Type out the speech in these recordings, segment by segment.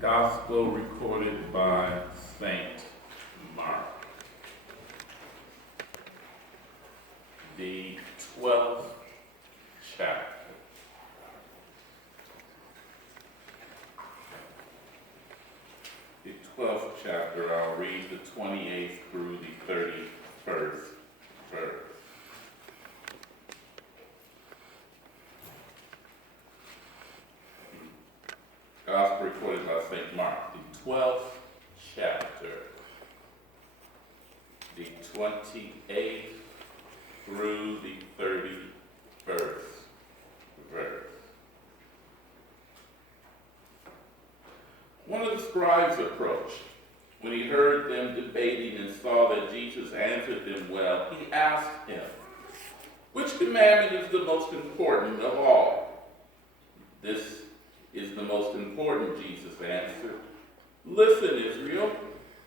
Gospel recorded by Saint Mark, the 12th chapter. The 12th chapter, I'll read the 28th through the 31st verse. Gospel recorded by St. Mark, the 12th chapter, the 28th through the 31st verse. One of the scribes approached. When he heard them debating and saw that Jesus answered them well, he asked him, "Which commandment is the most important of all?" "This is the most important," Jesus answered. "Listen, Israel,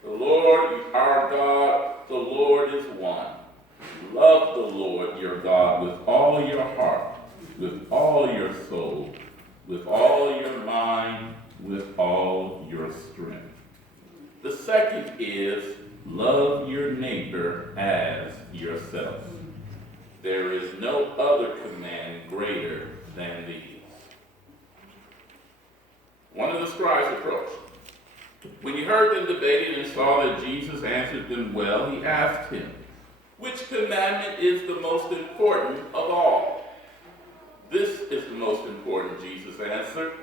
the Lord our God, the Lord is one. Love the Lord your God with all your heart, with all your soul, with all your mind, with all your strength. The second is love your neighbor as yourself. There is no other command greater than these." One of the scribes approached. When he heard them debating and saw that Jesus answered them well, he asked him, "Which commandment is the most important of all?" "This is the most important," Jesus answered.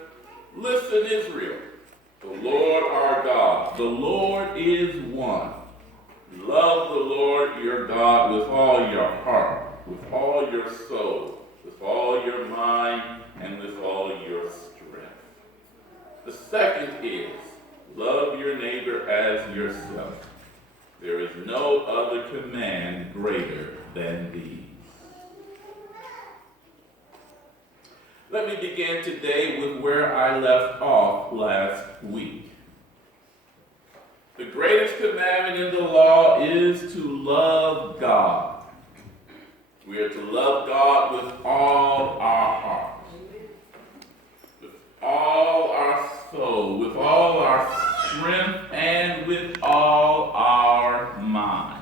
"Listen, Israel, the Lord our God, the Lord is one. Love the Lord your God with all your heart, with all your soul, with all your mind, and with all your strength. The second is, love your neighbor as yourself. There is no other command greater than these." Let me begin today with where I left off last week. The greatest commandment in the law is to love God. We are to love God with all our heart, with all our soul, with all our strength, and with all our mind.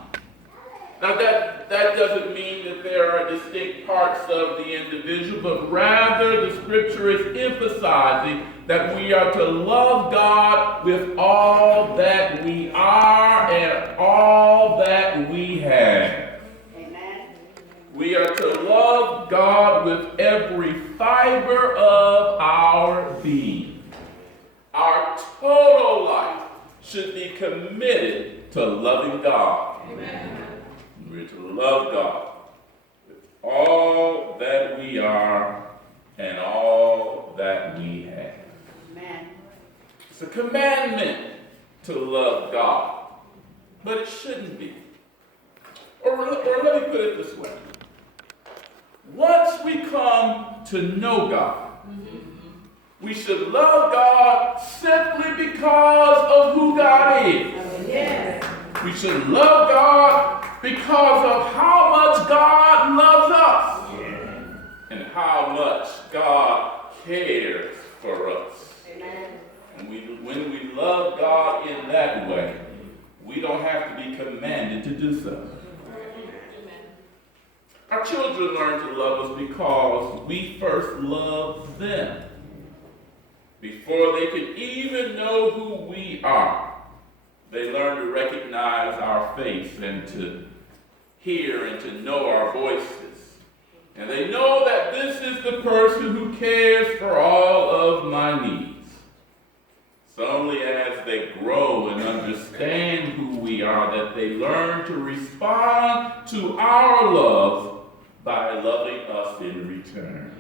Now that doesn't mean that there are distinct parts of the individual, but rather the scripture is emphasizing that we are to love God with all that we are and all that we have. Amen. We are to love God with every fiber of our being. Our total life should be committed to loving God. Amen. We're to love God with all that we are and all that we have. Amen. It's a commandment to love God, but it shouldn't be. Or let me put it this way. Once we come to know God, we should love God simply because of who God is. Yes. We should love God because of how much God loves us. Yeah. And how much God cares for us. Amen. And when we love God in that way, we don't have to be commanded to do so. Amen. Our children learn to love us because we first loved them. Before they could even know who we are, they learn to recognize our face and to hear and to know our voices. And they know that this is the person who cares for all of my needs. It's only as they grow and understand who we are that they learn to respond to our love by loving us in return.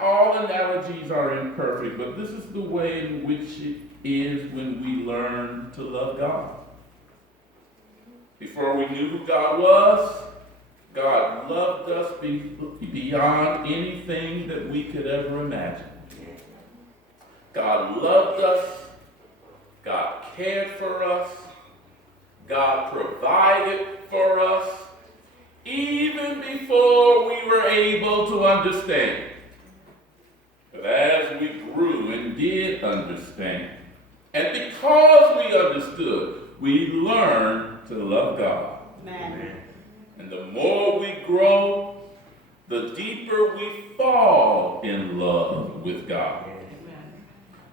All analogies are imperfect, but this is the way in which it is when we learn to love God. Before we knew who God was, God loved us beyond anything that we could ever imagine. God loved us. God cared for us. God provided for us, even before we were able to understand. But as we grew in did understand. And because we understood, we learned to love God. Amen. And the more we grow, the deeper we fall in love with God.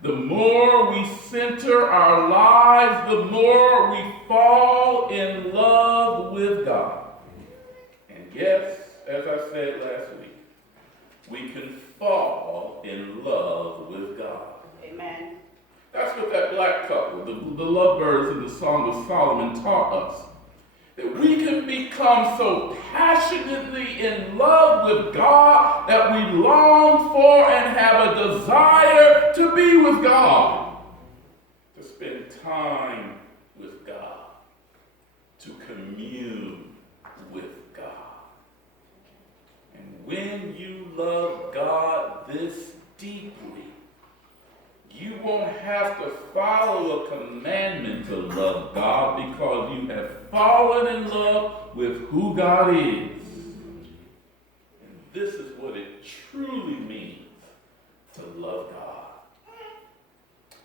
The more we center our lives, the more we fall in love with God. And yes, as I said last week, we can fall in love with God. Amen. That's what that black couple, the lovebirds in the Song of Solomon taught us. That we can become so passionately in love with God that we long for and have a desire to be with God, to spend time with God, to commune with God. And when you love God this deeply, you won't have to follow a commandment to love God because you have fallen in love with who God is. And this is what it truly means to love God.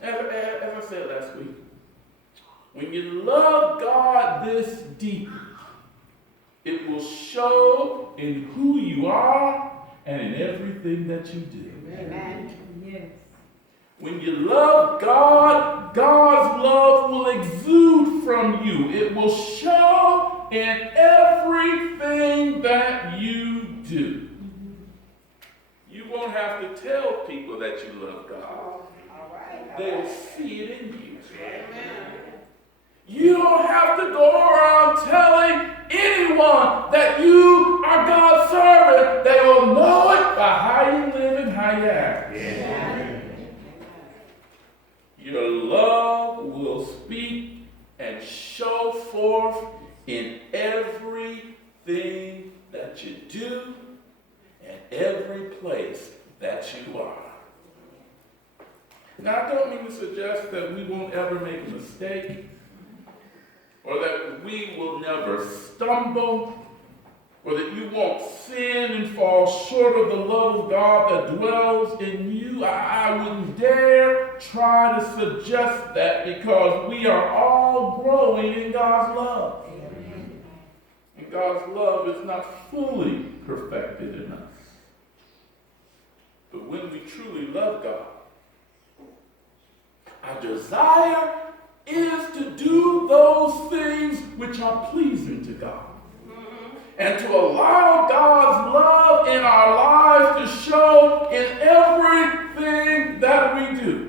As I said last week, when you love God this deeply, it will show in who you are and in everything that you do. Amen. Yes. When you love God, God's love will exude from you. It will show in everything that you do. You won't have to tell people that you love God. All right. They'll see it in you. You don't have to go around telling anyone that you are God's servant. They will know it by how you live and how you act. Your love will speak and show forth in everything that you do and every place that you are. Now, I don't mean to suggest that we won't ever make a mistake or that we will never stumble or that you won't sin and fall short of the love of God that dwells in you. I wouldn't dare try to suggest that because we are all growing in God's love. And God's love is not fully perfected in us. But when we truly love God, our desire is to do those things which are pleasing to God. And to allow God's love in our lives to show in everything that we do.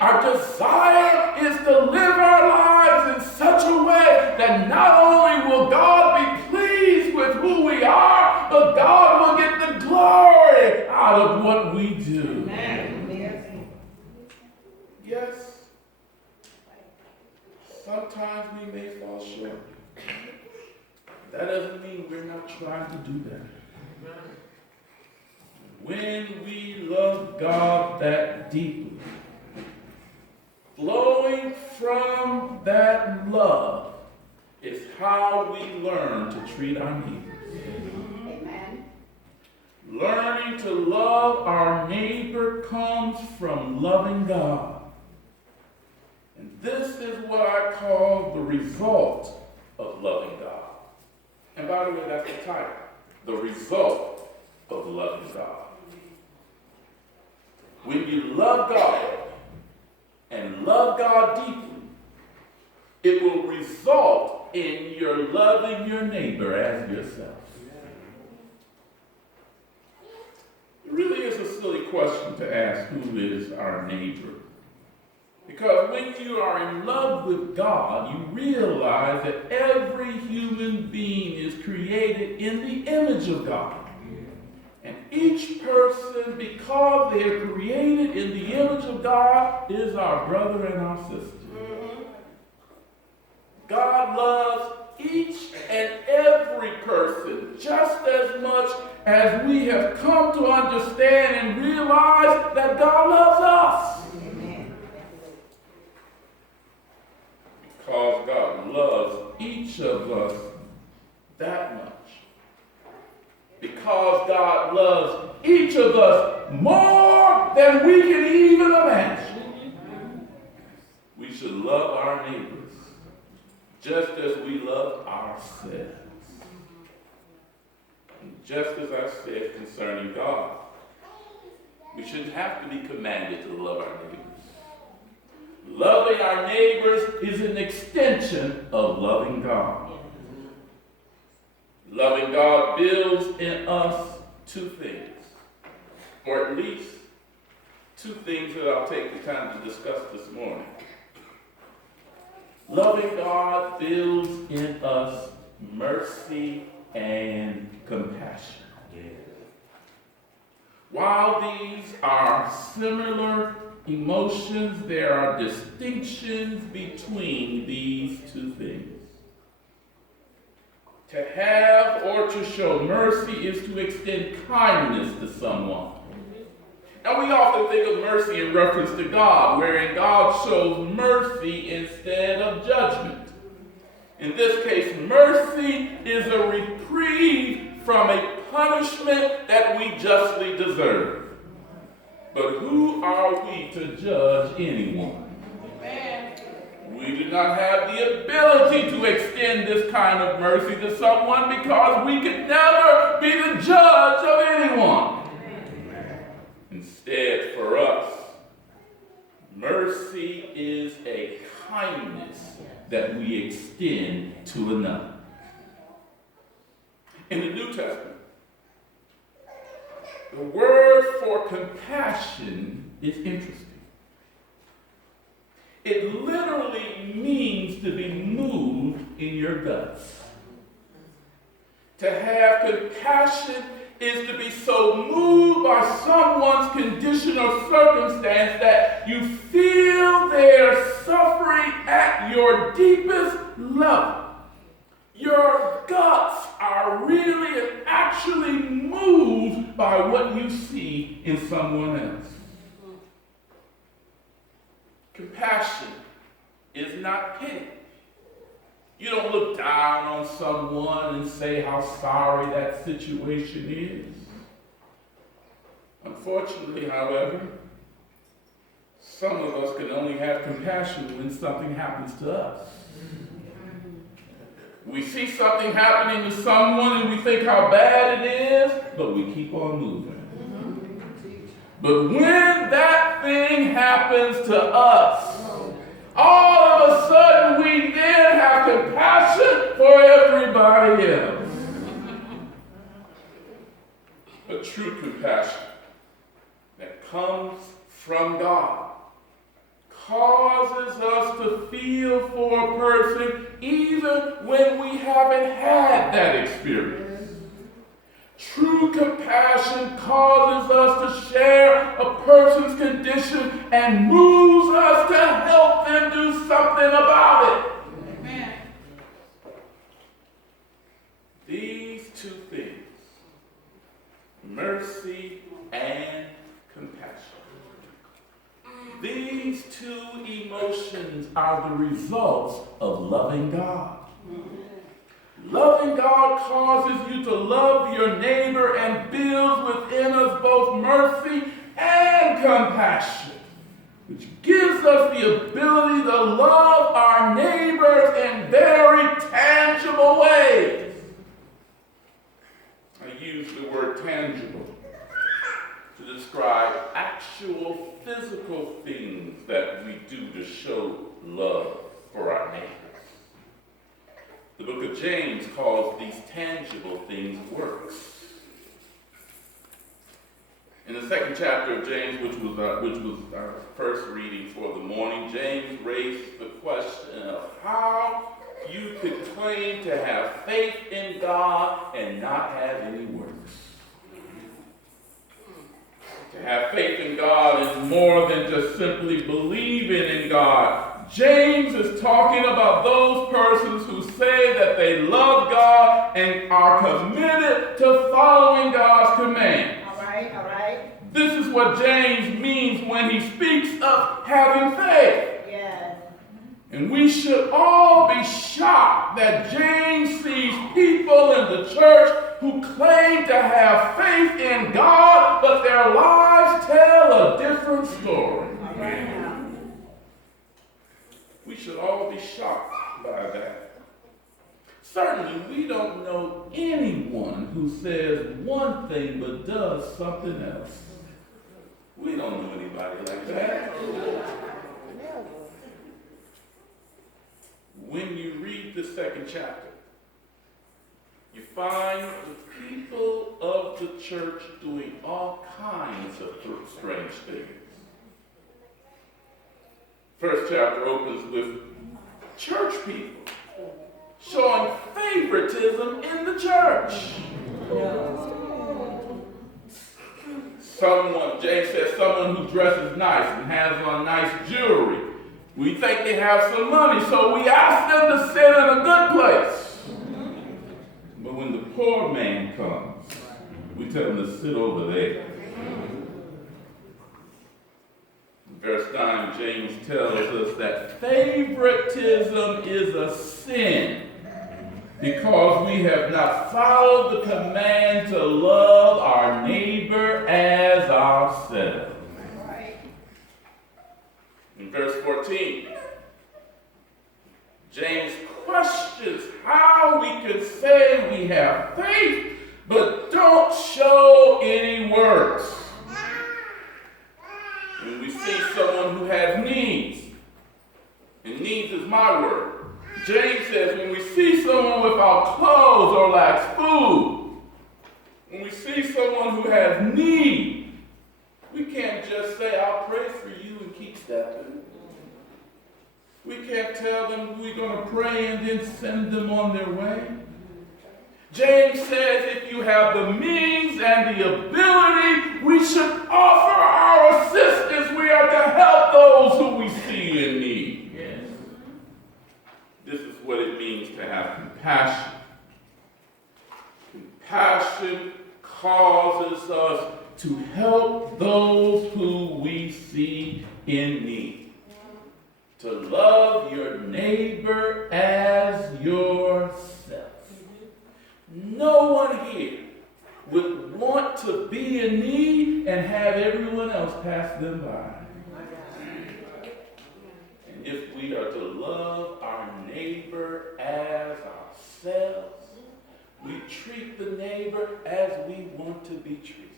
Our desire is to live our lives in such a way that not only will God be pleased with who we are, but God will get the glory out of what we do. Yes, sometimes we may fall short. That doesn't mean we're not trying to do that. When we love God that deeply, flowing from that love is how we learn to treat our neighbors. Amen. Learning to love our neighbor comes from loving God. And this is what I call the result of loving God. And by the way, that's the title, the result of loving God. When you love God and love God deeply, it will result in your loving your neighbor as yourself. It really is a silly question to ask who is our neighbor. Because when you are in love with God, you realize that every human being is created in the image of God. And each person, because they are created in the image of God, is our brother and our sister. God loves each and every person just as much as we have come to understand and realize that God loves us. Because God loves each of us that much. Because God loves each of us more than we can even imagine. just as we love ourselves. And just as I said concerning God, we shouldn't have to be commanded to love our neighbors. Loving our neighbors is an extension of loving God. Loving God builds in us two things, or at least two things that I'll take the time to discuss this morning. Loving God builds in us mercy and compassion. While these are similar emotions, there are distinctions between these two things. To have or to show mercy is to extend kindness to someone. Now, we often think of mercy in reference to God, wherein God shows mercy instead of judgment. In this case, mercy is a reprieve from a punishment that we justly deserve. But who are we to judge anyone? Amen. We do not have the ability to extend this kind of mercy to someone because we could never be the judge of anyone. Amen. Instead, for us, mercy is a kindness that we extend to another. In the New Testament, the word for compassion is interesting. It literally means to be moved in your guts. To have compassion is to be so moved by someone's condition or circumstance that you feel their suffering at your deepest level. Your guts are really and actually moved by what you see in someone else. Compassion is not pity. You don't look down on someone and say how sorry that situation is. Unfortunately, however, some of us can only have compassion when something happens to us. We see something happening to someone and we think how bad it is, but we keep on moving. But when that thing happens to us, all of a sudden we then have compassion for everybody else. But true compassion that comes from God causes us to feel for a person even when we haven't had that experience. True compassion causes us to share a person's condition and moves us to help them do something about it. Amen. These two things, mercy and compassion, these two emotions are the results of loving God. Loving God causes you to love your neighbor and builds within us both mercy and compassion, which gives us the ability to love our neighbors in very tangible ways. I use the word tangible to describe actual physical things that we do to show love for our neighbors. The book of James calls these tangible things works. In the second chapter of James, which was our first reading for the morning, James raised the question of how you could claim to have faith in God and not have any works. To have faith in God is more than just simply believing in God. James is talking about those persons who say that they love God and are committed to following God's commands. All right. This is what James means when he speaks of having faith. Yes. And we should all be shocked that James sees people in the church who claim to have faith in God, but their lives tell a different story. All right now. We should all be shocked by that. Certainly, we don't know anyone who says one thing but does something else. We don't know anybody like that. When you read the second chapter, you find the people of the church doing all kinds of strange things. First chapter opens with church people showing favoritism in the church. James says, someone who dresses nice and has on nice jewelry. We think they have some money, so we ask them to sit in a good place. But when the poor man comes, we tell him to sit over there. In verse 9, James tells us that favoritism is a sin because we have not followed the command to love our neighbor as ourselves. In verse 14, James questions how we can say we have faith but don't show any works. When we see someone who has needs, and needs is my word, James says when we see someone without clothes or lacks food, when we see someone who has need, we can't just say, I'll pray for you and keep stepping. We can't tell them we're going to pray and then send them on their way. James says if you have the means and the ability, we should offer our assistance. We are to help those who we see in need. Yes. This is what it means to have compassion. Compassion causes us to help those who we see in need. To love your neighbor as yourself. No one here would want to be in need and have everyone else pass them by. And if we are to love our neighbor as ourselves, we treat the neighbor as we want to be treated.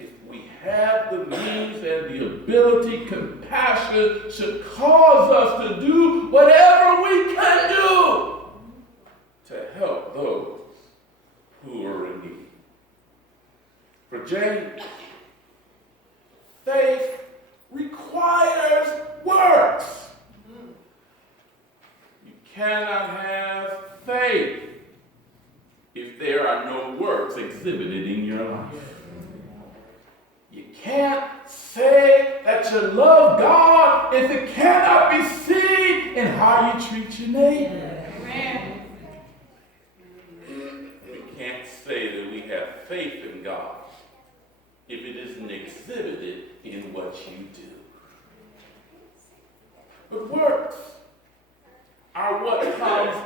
If we have the means and the ability, compassion should cause us to do whatever we can do to help those who are in need. For James, faith requires works. You cannot have faith if there are no works exhibited in your life. You can't say that you love God if it cannot be seen in how you treat your neighbor. Amen. We can't say that we have faith in God if it isn't exhibited in what you do. But works are what comes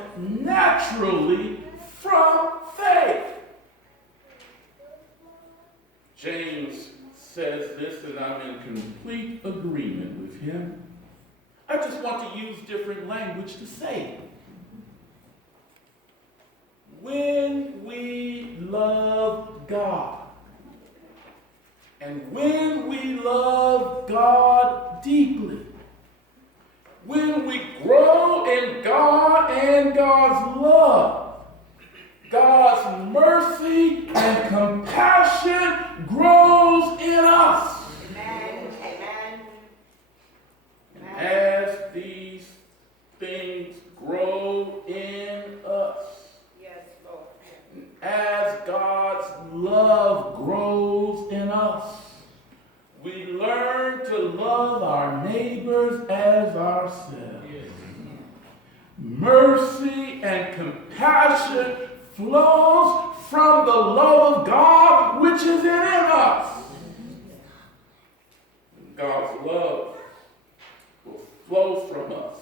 naturally from faith. James says this, and I'm in complete agreement with him. I just want to use different language to say it. When we love God, and when we love God deeply, when we grow in God and God's love, God's mercy and compassion grows in us. Amen. Amen. And as these things grow in us, Yes, Lord. and as God's love grows in us, we learn to love our neighbors as ourselves. Yes. Mercy and compassion flows from the love of God which is in us. God's love will flow from us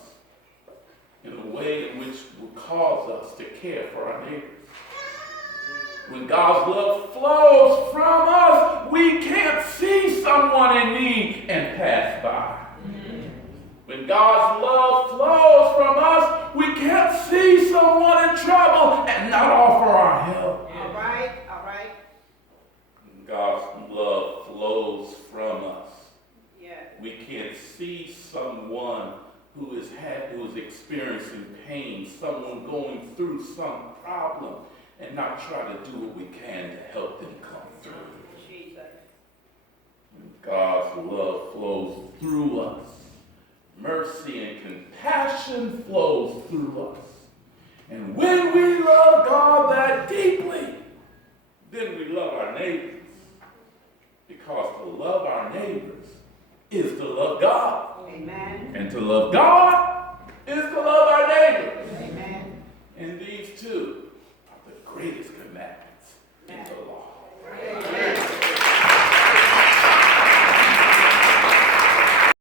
in a way in which will cause us to care for our neighbors. When God's love flows from us, we can't see someone in need and pass by. When God's love flows from us, we can't see someone in trouble and not offer our help. All right, all right. When God's love flows from us, Yes. we can't see someone who is experiencing pain, someone going through some problem, and not try to do what we can to help them come through. Jesus. When God's love flows through us, mercy and compassion flows through us. And when we love God that deeply, then we love our neighbors. Because to love our neighbors is to love God. Amen. And to love God